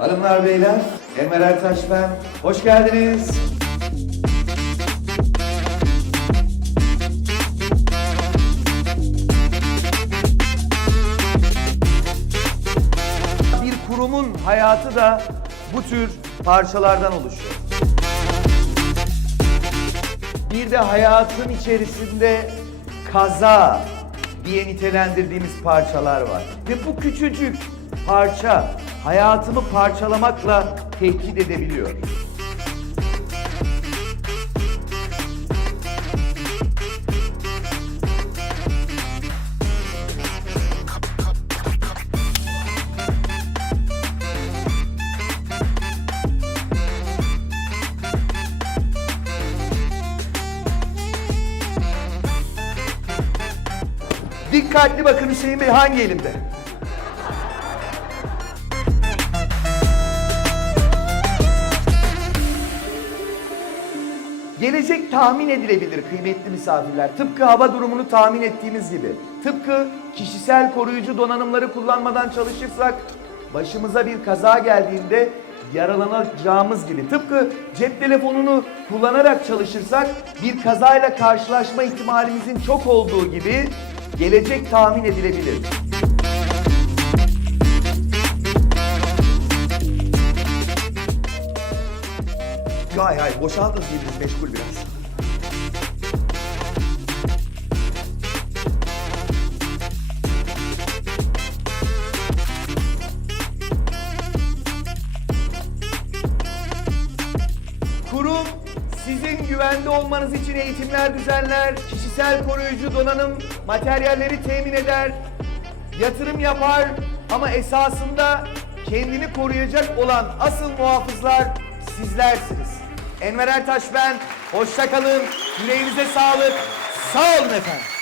Hanımlar beyler, Enver Ertaş ben. Hoş geldiniz. Bir kurumun hayatı da bu tür parçalardan oluşuyor. Bir de hayatın içerisinde kaza diye nitelendirdiğimiz parçalar var. Ve bu küçücük parça hayatımı parçalamakla tehdit edebiliyor. Dikkatli bakın Hüseyin Bey hangi elimde? Gelecek tahmin edilebilir kıymetli misafirler. Tıpkı hava durumunu tahmin ettiğimiz gibi. Tıpkı kişisel koruyucu donanımları kullanmadan çalışırsak başımıza bir kaza geldiğinde yaralanacağımız gibi. Tıpkı cep telefonunu kullanarak çalışırsak bir kazayla karşılaşma ihtimalimizin çok olduğu gibi gelecek tahmin edilebilir. Hay hay boşaltın diliniz meşgul biraz. Kurum sizin güvende olmanız için eğitimler düzenler, kişisel koruyucu donanım materyalleri temin eder, yatırım yapar ama esasında kendini koruyacak olan asıl muhafızlar sizlersiniz. Enver Ertaş ben, hoşça kalın, yüreğinize sağlık, sağ olun efendim.